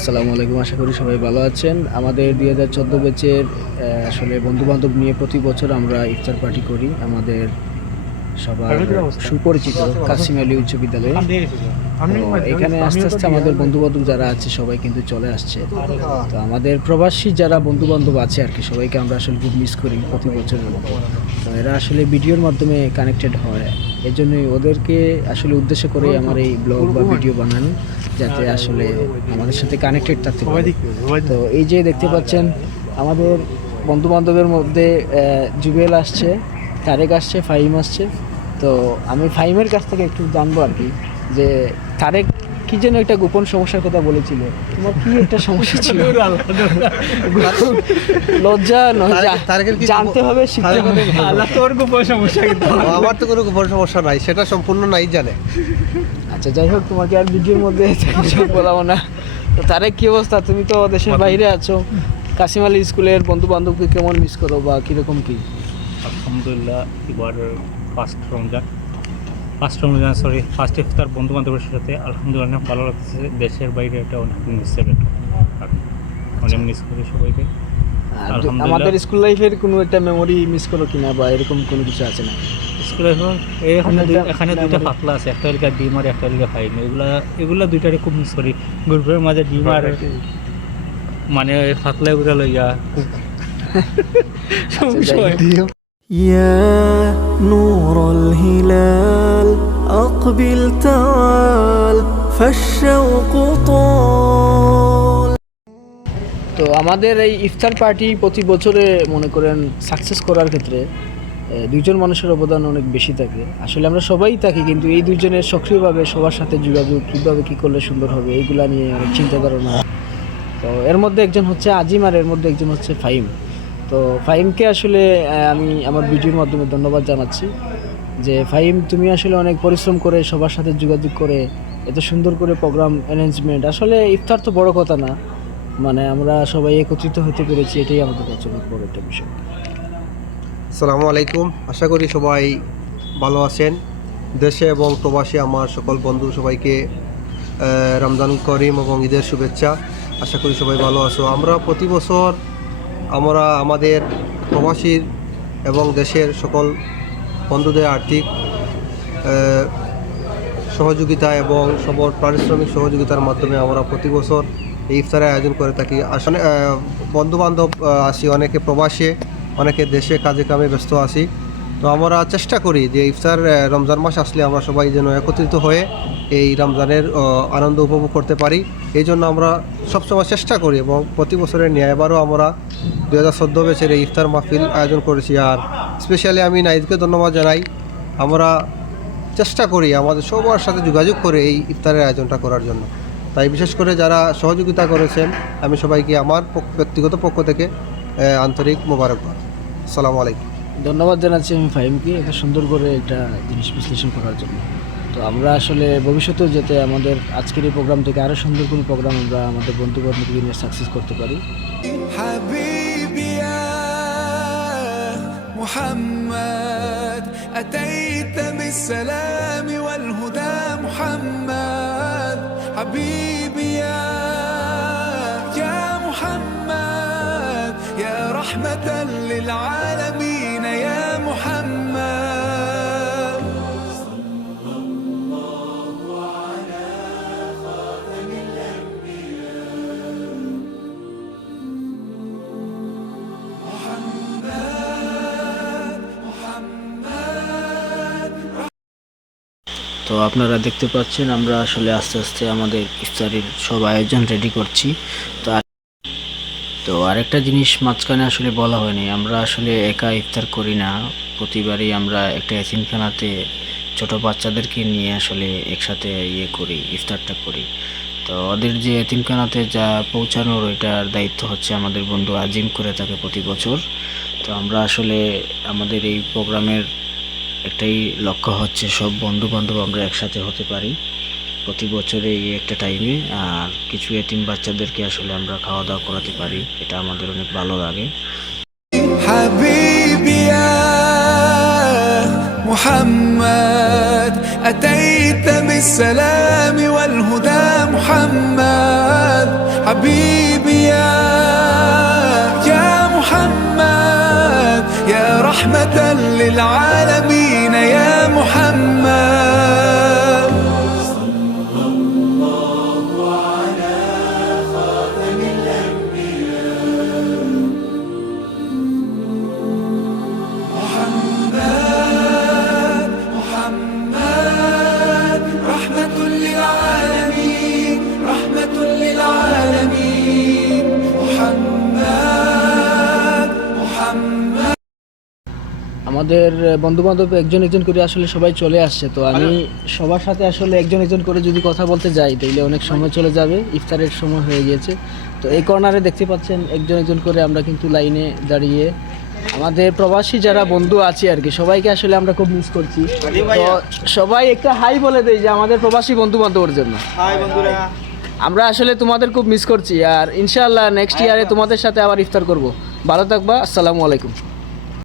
আসসালামু আলাইকুম, আশা করি সবাই ভালো আছেন। আমাদের 2014 ব্যাচের আসলে বন্ধুবান্ধব নিয়ে প্রতি বছর আমরা ইফতার পার্টি করি আমাদের সবার সুপরিচিত কাসিম আলী উচ্চ বিদ্যালয়ে। এখানে আস্তে আস্তে আমাদের বন্ধুবান্ধব যারা আছে সবাই কিন্তু চলে আসছে। তো আমাদের প্রবাসী যারা বন্ধুবান্ধব আছে আর কি, সবাইকে আমরা আসলে খুব মিস করি প্রতি বছরের মতো। তো এরা আসলে ভিডিওর মাধ্যমে কানেক্টেড হয়, এই জন্যই ওদেরকে আসলে উদ্দেশ্য করে আমার এই ব্লগ বা ভিডিও বানানো, যাতে আসলে আমাদের সাথে কানেক্টেড থাকতে পারে। তো এই যে দেখতে পাচ্ছেন আমাদের বন্ধু বান্ধবের মধ্যে জুবেল আসছে, তারেক আসছে, ফাহিম আসছে। তো আমি ফাহিমের কাছ থেকে একটু জানবো আর কি, যে তারেক কি যেন একটা গোপন সমস্যার কথা বলেছিল। তোমার কি একটা সমস্যা ছিল? লজ্জা নয়, জানতে হবে, শিখতে হবে। তোর গোপন সমস্যা কিন্তু আমার তো কোনো গোপন সমস্যা নাই, সেটা সম্পূর্ণ নাই জানে। আচ্ছা, যাই হোক, তোমাকে আর ভিডিওর মধ্যে বলাবো না। তো তারেক, কি অবস্থা? তুমি তো দেশের বাইরে আছো, কাসিম আলী স্কুলের বন্ধু বান্ধবকে কেমন মিস করো বা কীরকম কি? আলহামদুলিল্লাহ, এবার ফার্স্ট ইফতার বন্ধু বান্ধবের সাথে আলহামদুলিল্লাহ অনেক ভালো লাগতেছে। দেশের বাইরে এটা অনেক মিসের, অনেক মিস করি সবাইকে। আমাদের স্কুল লাইফের কোনো একটা মেমোরি মিস করো কিনা, বা এরকম কোনো কিছু আছে না? স্কুল লাইফ এখানে দুইটা পাতলা আছে, একটা লিগা ডিম আর একটা লিগা ফাইন। এগুলা দুইটারে খুব মিস করি। গ্রুপের মাঝে ডিম আর মানে পাতলা এগুলো লইয়া খুব يا نور الهلال أقبل تعال فالشوق طال। তো আমাদের এই ইফতার পার্টি প্রতি বছরে মনে করেন সাকসেস করার ক্ষেত্রে দুইজন মানুষের অবদান অনেক বেশি থাকে। আসলে আমরা সবাই থাকি, কিন্তু এই দুইজনের সক্রিয়ভাবে সবার সাথে যোগাযোগ, কীভাবে কী করলে সুন্দর হবে, এইগুলা নিয়ে অনেক চিন্তা ধারণা। তো এর মধ্যে একজন হচ্ছে আজিম, আর এর মধ্যে একজন হচ্ছে ফাহিম। তো ফাহিমকে আসলে আমি আমার ভিডিওর মাধ্যমে ধন্যবাদ জানাচ্ছি, যে ফাহিম, তুমি আসলে অনেক পরিশ্রম করে সবার সাথে যোগাযোগ করে এত সুন্দর করে প্রোগ্রাম অ্যারেঞ্জমেন্ট। আসলে ইফতার তো বড় কথা না, মানে আমরা সবাই একত্রিত হতে পেরেছি, এটাই আমাদের কাছে অনেক বড় একটা বিষয়। আসসালামু আলাইকুম, আশা করি সবাই ভালো আছেন। দেশে এবং প্রবাসী আমার সকল বন্ধু সবাইকে রমজান করিম এবং ঈদের শুভেচ্ছা। আশা করি সবাই ভালো আছো। আমরা প্রতি বছর আমরা আমাদের প্রবাসীর এবং দেশের সকল বন্ধুদের আর্থিক সহযোগিতা এবং সবার পারিশ্রমিক সহযোগিতার মাধ্যমে আমরা প্রতি বছর এই ইফতারের আয়োজন করে থাকি। আসলে বন্ধুবান্ধব আসি, অনেকে প্রবাসে, অনেকে দেশে কাজে কামে ব্যস্ত আছি। তো আমরা চেষ্টা করি যে ইফতার রমজান মাস আসলে আমরা সবাই যেন একত্রিত হয়ে এই রমজানের আনন্দ উপভোগ করতে পারি। এই জন্য আমরা সবসময় চেষ্টা করি, এবং প্রতি বছরের ন্যায় এবারও আমরা 2014 ব্যাচের এই ইফতার মাহফিল আয়োজন করেছি। আর স্পেশালি আমি নাইদকে ধন্যবাদ জানাই। আমরা চেষ্টা করি আমাদের সবার সাথে যোগাযোগ করে এই ইফতারের আয়োজনটা করার জন্য। তাই বিশেষ করে যারা সহযোগিতা করেছেন, আমি সবাইকে আমার ব্যক্তিগত পক্ষ থেকে আন্তরিক মোবারকবাদ। আসসালামু আলাইকুম। ধন্যবাদ জানাচ্ছি আমি ফাহিমকে এত সুন্দর করে একটা জিনিস বিশ্লেষণ করার জন্য। তো আমরা আসলে ভবিষ্যতেও যাতে আমাদের আজকের এই প্রোগ্রাম থেকে আরও সুন্দর কোনো প্রোগ্রাম আমরা আমাদের বন্ধু বান্ধবকে নিয়ে সাকসেস করতে পারি। حبيبي يا محمد أتيت بالسلام والهدى محمد حبيبي يا محمد يا رحمة للعالمين يا محمد صلى الله على خاتم الأنبياء তো আপনারা দেখতে পাচ্ছেন আমরা আসলে আস্তে আস্তে আমাদের ইফতারের সব আয়োজন রেডি করছি। তো আরেকটা জিনিস মাঝখানে আসলে বলা হয়নি, আমরা আসলে একা ইফতার করি না। প্রতিবারই আমরা একটা এতিমখানাতে ছোট বাচ্চাদেরকে নিয়ে আসলে একসাথে করি, ইফতারটা করি। তো ওদের যে এতিমখানাতে যা পৌঁছানোর, ওইটার দায়িত্ব হচ্ছে আমাদের বন্ধু আজিম করে থাকে প্রতি বছর। তো আমরা আসলে আমাদের এই প্রোগ্রামের একটাই লক্ষ্য হচ্ছে সব বন্ধু বান্ধব আমরা একসাথে হতে পারি প্রতি বছরে এই একটা টাইমে, আর কিছু এতিম বাচ্চাদেরকে আসলে আমরা খাওয়া দাওয়া করাতে পারি, এটা আমাদের অনেক ভালো লাগে। حبيبي يا محمد أتيت بالسلام والهدى محمد حبيبي يا محمد يا رحمة للعالمين يا محمد محمد رحمة للعالمين رحمة للعالمين محمد محمد আমাদের বন্ধু বান্ধব একজন একজন করে আসলে সবাই চলে আসছে, তো আমি সবার সাথে আসলে একজন একজন করে যদি কথা বলতে যাই তাইলে অনেক সময় চলে যাবে, ইফতারের সময় হয়ে গিয়েছে। তো এই কর্নারে দেখতে পাচ্ছেন একজন একজন করে আমরা কিন্তু লাইনে দাঁড়িয়ে আমাদের প্রবাসী যারা বন্ধু আছে আর কি, সবাইকে আসলে আমরা খুব মিস করছি। তো সবাই একটা হাই বলে দেই যে আমাদের প্রবাসী বন্ধু বান্ধবের জন্য। আমরা আসলে তোমাদের খুব মিস করছি, আর ইনশাআল্লাহ নেক্সট ইয়ারে তোমাদের সাথে আবার ইফতার করব। ভালো থাকবা, আসসালামু আলাইকুম।